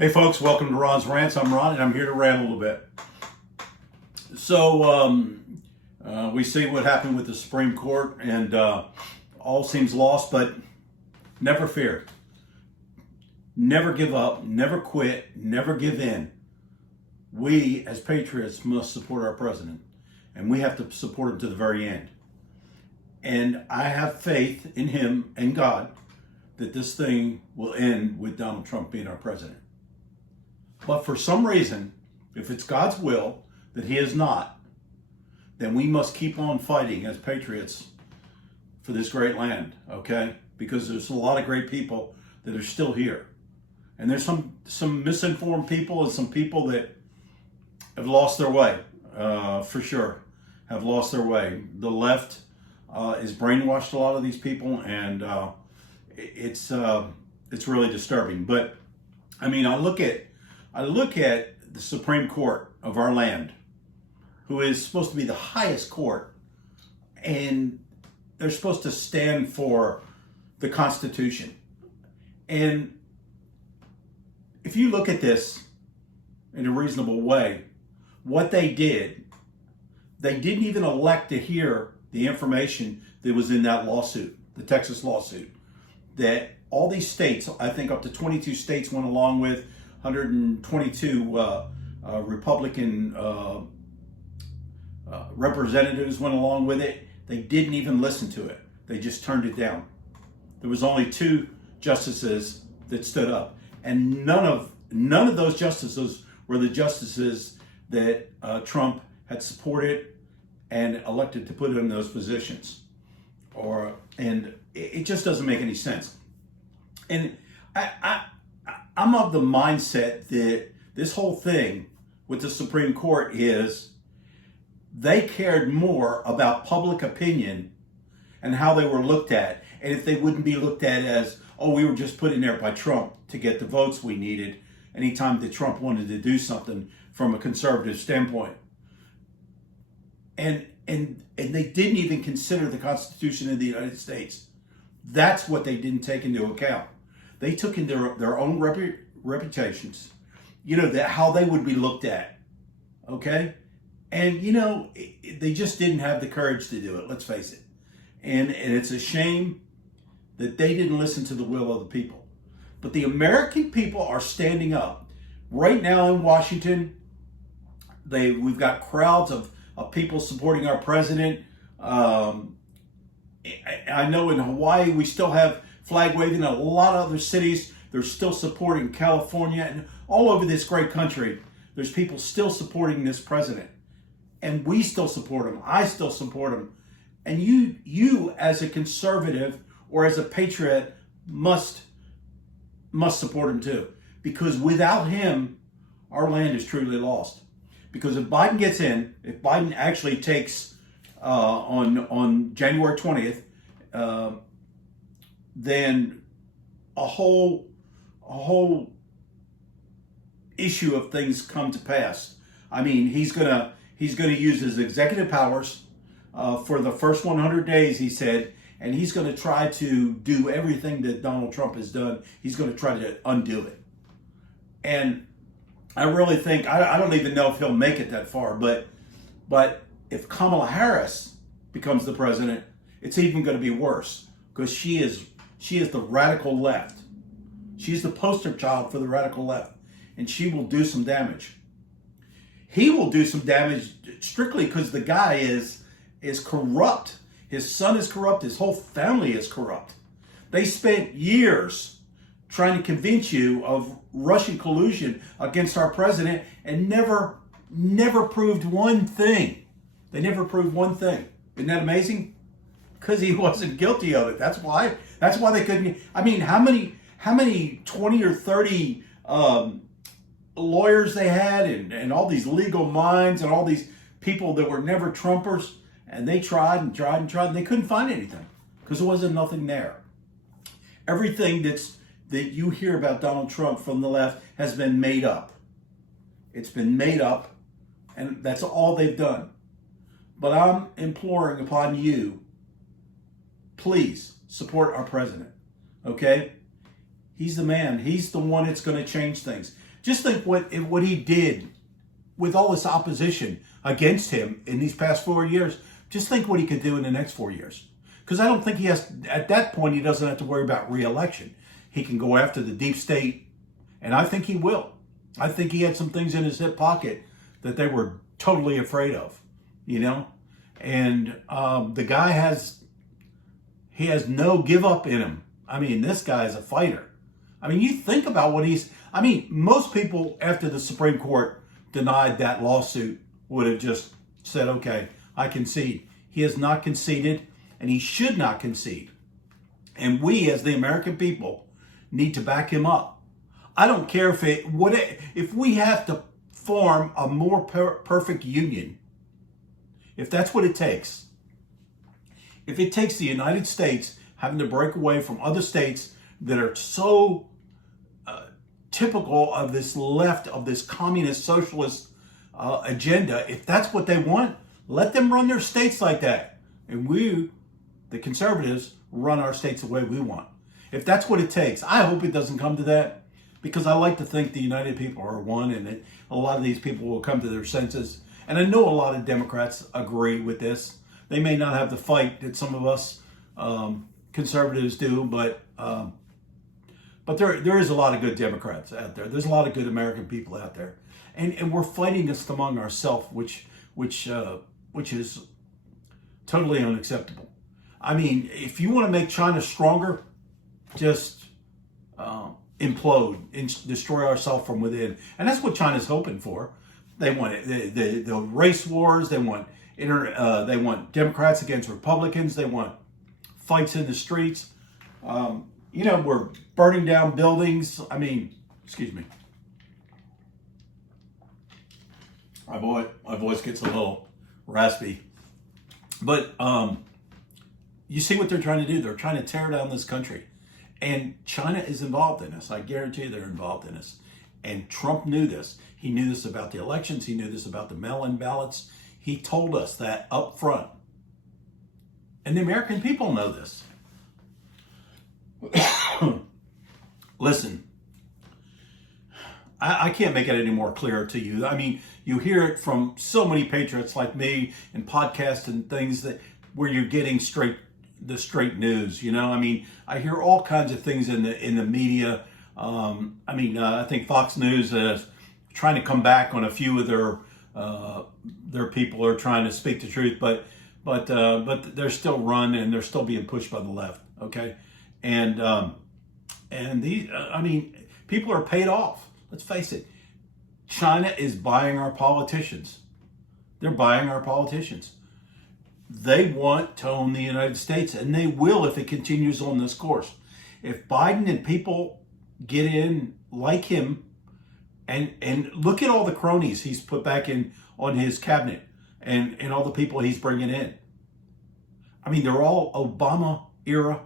Hey folks, welcome to Ron's Rants. I'm Ron and I'm here to rant a little bit. So we see what happened with the Supreme Court and all seems lost, but never fear. Never give up, never quit, never give in. We as patriots must support our president and we have to support him to the very end. And I have faith in him and God that this thing will end with Donald Trump being our president. But for some reason, if it's God's will that he is not, then we must keep on fighting as patriots for this great land, okay? Because there's a lot of great people that are still here. And there's some misinformed people and some people that have lost their way, for sure, have lost their way. The left is brainwashed a lot of these people, and it's really disturbing. But I mean, I look at the Supreme Court of our land, who is supposed to be the highest court, and they're supposed to stand for the Constitution. And if you look at this in a reasonable way, what they didn't even elect to hear the information that was in that lawsuit, the Texas lawsuit, that all these states, I think up to 22 states went along with, 122 Republican representatives went along with it. They didn't even listen to it. They just turned it down. There was only 2 justices that stood up, and none of those justices were the justices that Trump had supported and elected to put in those positions. And it just doesn't make any sense. And I'm of the mindset that this whole thing with the Supreme Court is they cared more about public opinion and how they were looked at. And if they wouldn't be looked at as, oh, we were just put in there by Trump to get the votes we needed anytime that Trump wanted to do something from a conservative standpoint. And they didn't even consider the Constitution of the United States. That's what they didn't take into account. They took into their own reputations, how they would be looked at, okay? And, they just didn't have the courage to do it, let's face it. And it's a shame that they didn't listen to the will of the people. But the American people are standing up. Right now in Washington, we've got crowds of people supporting our president. I know in Hawaii we still have flag waving. In a lot of other cities, they're still supporting California, and all over this great country, there's people still supporting this president. And we still support him. I still support him. And you as a conservative or as a patriot must support him too. Because without him, our land is truly lost. Because if Biden gets in, if Biden actually takes on January 20th, then a whole issue of things come to pass. I mean, he's gonna use his executive powers for the first 100 days, he said, and he's gonna try to do everything that Donald Trump has done. He's gonna try to undo it. And I really think, I don't even know if he'll make it that far, but if Kamala Harris becomes the president, it's even going to be worse, because she is the radical left. She's the poster child for the radical left, and she will do some damage. He will do some damage strictly because the guy is corrupt. His son is corrupt. His whole family is corrupt. They spent years trying to convince you of Russian collusion against our president and never proved one thing. They never proved one thing. Isn't that amazing? Because he wasn't guilty of it. That's why they couldn't. I mean, how many 20 or 30 lawyers they had and all these legal minds and all these people that were never Trumpers, and they tried and they couldn't find anything because there wasn't nothing there. Everything that you hear about Donald Trump from the left has been made up. It's been made up, and that's all they've done. But I'm imploring upon you, please support our president, okay? He's the man. He's the one that's going to change things. Just think what he did with all this opposition against him in these past 4 years. Just think what he could do in the next 4 years. Because I don't think he has, at that point, he doesn't have to worry about re-election. He can go after the deep state, and I think he will. I think he had some things in his hip pocket that they were totally afraid of, And the guy has no give up in him. I mean, this guy is a fighter. I mean, you think about most people after the Supreme Court denied that lawsuit would have just said, okay, I concede. He has not conceded, and he should not concede. And we, as the American people, need to back him up. I don't care if we have to form a more perfect union, if that's what it takes. If it takes the United States having to break away from other states that are so typical of this left, of this communist socialist agenda, if that's what they want, let them run their states like that. And we, the conservatives, run our states the way we want. If that's what it takes, I hope it doesn't come to that, because I like to think the United people are one, and that a lot of these people will come to their senses. And I know a lot of Democrats agree with this. They may not have the fight that some of us conservatives do, but there is a lot of good Democrats out there. There's a lot of good American people out there, and we're fighting this among ourselves, which is totally unacceptable. I mean, if you want to make China stronger, just implode and destroy ourselves from within, and that's what China's hoping for. They want the race wars. They want Democrats against Republicans. They want fights in the streets. We're burning down buildings. I mean, excuse me. My voice gets a little raspy. But you see what they're trying to do. They're trying to tear down this country. And China is involved in this. I guarantee you they're involved in this. And Trump knew this. He knew this about the elections. He knew this about the mail-in ballots. He told us that up front. And the American people know this. Listen, I can't make it any more clear to you. I mean, you hear it from so many patriots like me and podcasts and things where you're getting the straight news. I mean, I hear all kinds of things in the media. I think Fox News is trying to come back on a few of their people are trying to speak the truth, but they're still run and they're still being pushed by the left. Okay, and these, people are paid off. Let's face it. China is buying our politicians. They're buying our politicians. They want to own the United States, and they will if it continues on this course. If Biden and people get in like him, and look at all the cronies he's put back in on his cabinet, and all the people he's bringing in. I mean, they're all Obama era.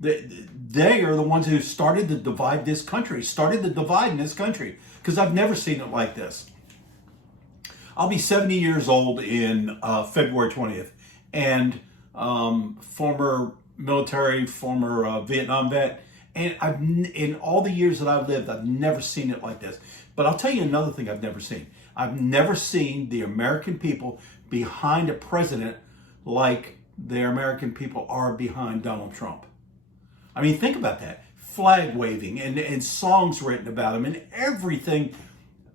They are the ones who started to divide this country, started the divide in this country, because I've never seen it like this. I'll be 70 years old in February 20th, and former military, former Vietnam vet, and in all the years that I've lived, I've never seen it like this. But I'll tell you another thing I've never seen. I've never seen the American people behind a president like the American people are behind Donald Trump. I mean, think about that. Flag waving and songs written about him and everything.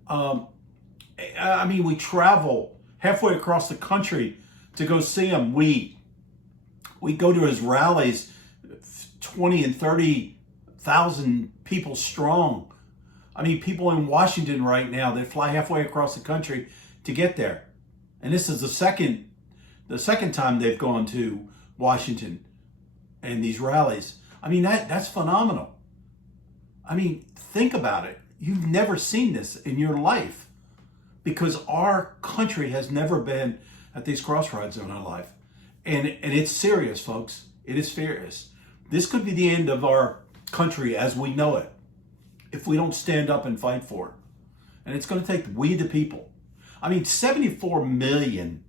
We travel halfway across the country to go see him. We go to his rallies, 20 and 30,000 people strong. I mean, people in Washington right now, they fly halfway across the country to get there. And this is the second time they've gone to Washington and these rallies. I mean, that's phenomenal. I mean, think about it. You've never seen this in your life, because our country has never been at these crossroads in our life. And it's serious, folks. It is serious. This could be the end of our country as we know it if we don't stand up and fight for it. And it's going to take we the people. I mean, 74 million,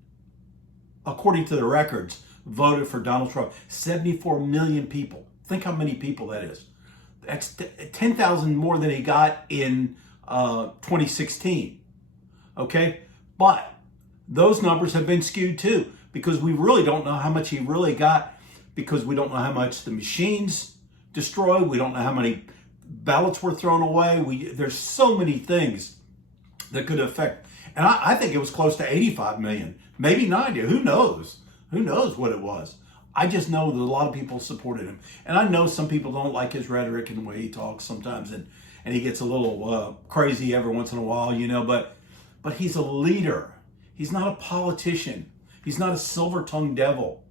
according to the records, voted for Donald Trump. 74 million people. Think how many people that is. That's 10,000 more than he got in 2016. Okay? But those numbers have been skewed too, because we really don't know how much he really got, because we don't know how much the machines destroyed. We don't know how many ballots were thrown away. There's so many things that could affect. And I think it was close to 85 million, maybe 90. Who knows? Who knows what it was? I just know that a lot of people supported him. And I know some people don't like his rhetoric and the way he talks sometimes. And he gets a little crazy every once in a while, but he's a leader. He's not a politician. He's not a silver-tongued devil,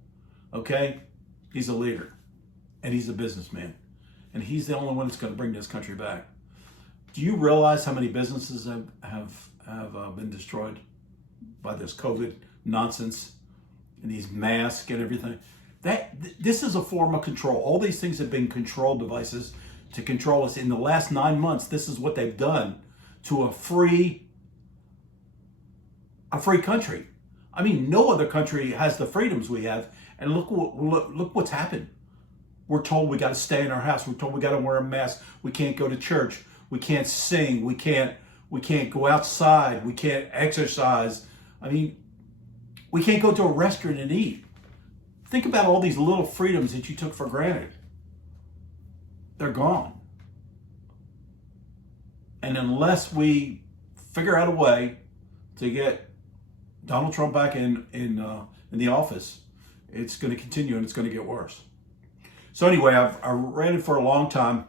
okay? He's a leader, and he's a businessman. And he's the only one that's going to bring this country back. Do you realize how many businesses have been destroyed by this COVID nonsense and these masks and everything? This is a form of control. All these things have been control devices to control us. In the last 9 months, this is what they've done to a free country. I mean, no other country has the freedoms we have. And look what's happened. We're told we got to stay in our house. We're told we got to wear a mask. We can't go to church. We can't sing. We can't go outside. We can't exercise. I mean, we can't go to a restaurant and eat. Think about all these little freedoms that you took for granted. They're gone. And unless we figure out a way to get Donald Trump back in the office, it's going to continue and it's going to get worse. So anyway, I ran it for a long time.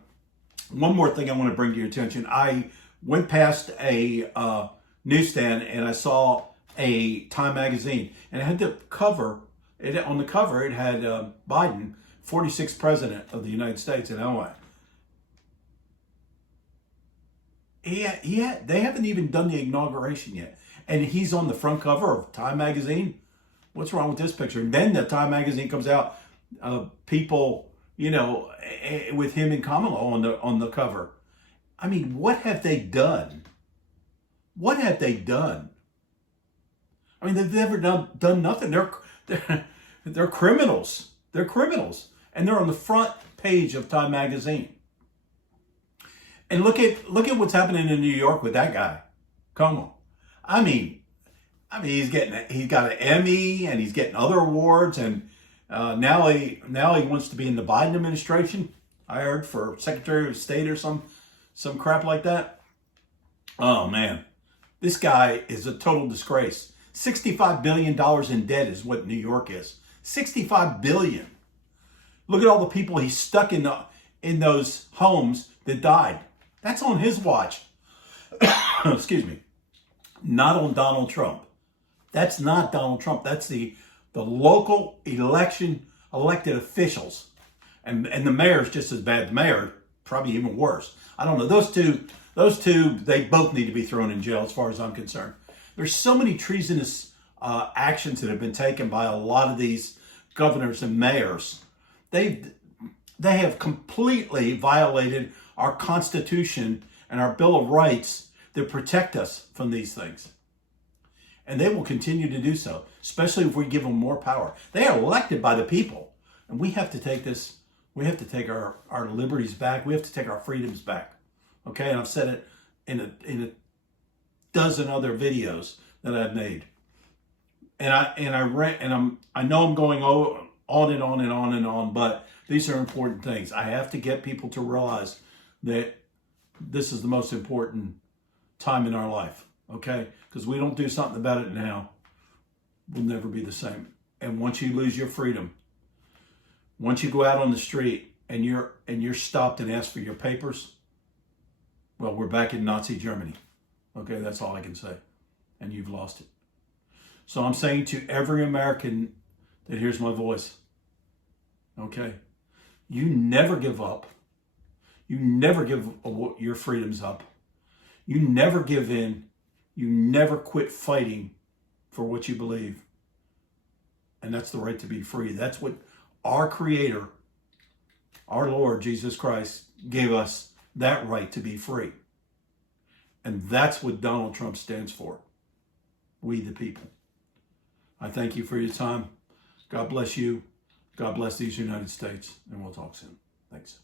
One more thing I want to bring to your attention. I went past a newsstand and I saw a Time magazine, and it had the cover. On the cover, it had Biden, 46th president of the United States, and I went, they haven't even done the inauguration yet, and he's on the front cover of Time magazine. What's wrong with this picture? And then the Time magazine comes out, people, with him and Kamala on the cover. I mean, what have they done? What have they done? I mean, they've never done nothing. They're criminals. They're criminals, and they're on the front page of Time magazine. And look at what's happening in New York with that guy. Come on, I mean, he's got an Emmy and he's getting other awards, and now he wants to be in the Biden administration. I heard for Secretary of State or some crap like that. Oh man, this guy is a total disgrace. $65 billion in debt is what New York is. $65 billion. Look at all the people he stuck in those homes that died. That's on his watch. Excuse me. Not on Donald Trump. That's not Donald Trump. That's the local elected officials. And the mayor's just as bad. The mayor, probably even worse. I don't know. Those two, they both need to be thrown in jail as far as I'm concerned. There's so many treasonous actions that have been taken by a lot of these governors and mayors. They have completely violated our Constitution and our Bill of Rights that protect us from these things. And they will continue to do so, especially if we give them more power. They are elected by the people, and we have to take this. We have to take our liberties back. We have to take our freedoms back. Okay, and I've said it in a dozen other videos that I've made, and I know I'm going on and on and on and on, but these are important things. I have to get people to realize that this is the most important time in our life, okay? Because we don't do something about it now, we'll never be the same. And once you lose your freedom, once you go out on the street and you're stopped and asked for your papers, well, we're back in Nazi Germany. Okay, that's all I can say. And you've lost it. So I'm saying to every American that hears my voice, okay, you never give up. You never give your freedoms up. You never give in. You never quit fighting for what you believe. And that's the right to be free. That's what our Creator, our Lord Jesus Christ, gave us, that right to be free. And that's what Donald Trump stands for. We the people. I thank you for your time. God bless you. God bless these United States. And we'll talk soon. Thanks.